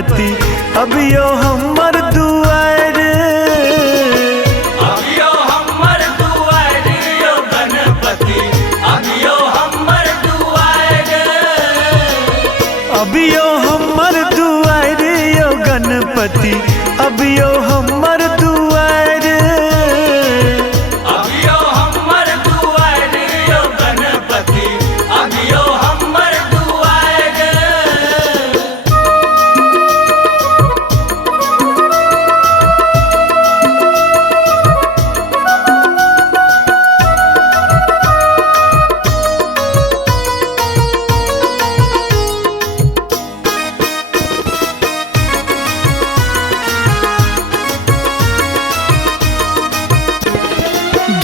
गणपति अभियो हमर दुआर। अभियो हमर दुआर यो गणपति अभियो हमर दुआर। अभियो हमर दुआर यो गणपति अभियो हमर दुआर। अभियो हमर दुआर यो गणपति अभियो हमर दुआर।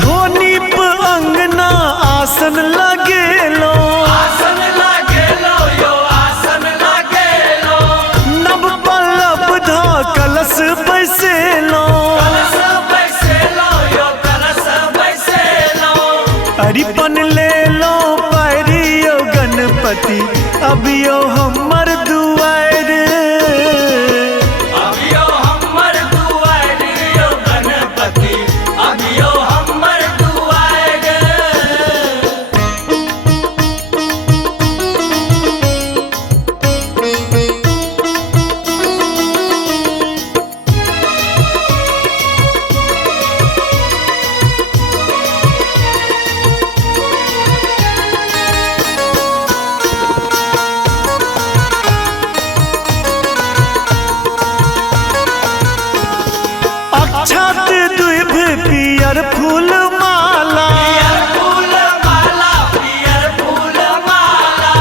धोनीप अंगना आसन लगेलो। आसन लागेलो यो आसन लागेलो। नव पल्लव धा कलश बैसेलो। कलश बैसेलो यो कलश बैसेलो। अरिपन ले लो पैरियो गणपति अभियो हमर दुआर। अभियो हमर दुआर यो गणपति अभियो हमर दुआर। अक्षत दुइभ पियर फूल माला। पियर फूल माला पियर फूल माला।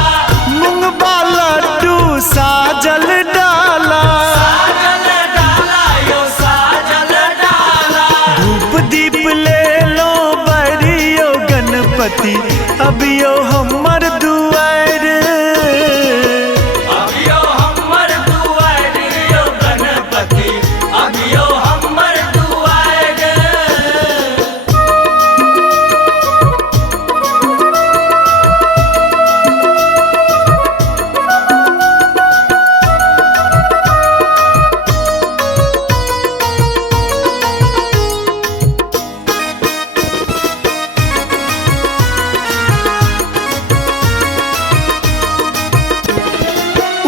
मुंगबा लड्डू साजल डाला। साजल डाला यो साजल डाला। धूप दीप ले लो बैरियो गणपति अभियो हमर दुआर। अभियो हमर दुआर यो गणपति अभियो हमर दुआर।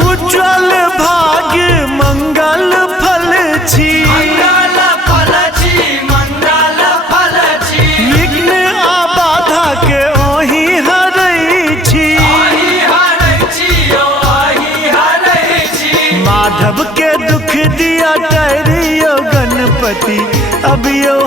उज्ज्वल भाग्य मंगल फल छी। मंगल फल छी मंगल फल छी। विघ्न आ बाधा के ओहि हरै छी। आही हरै छी यो आही हरै छी। माधव के दुख दिया टरियो गणपति अभियो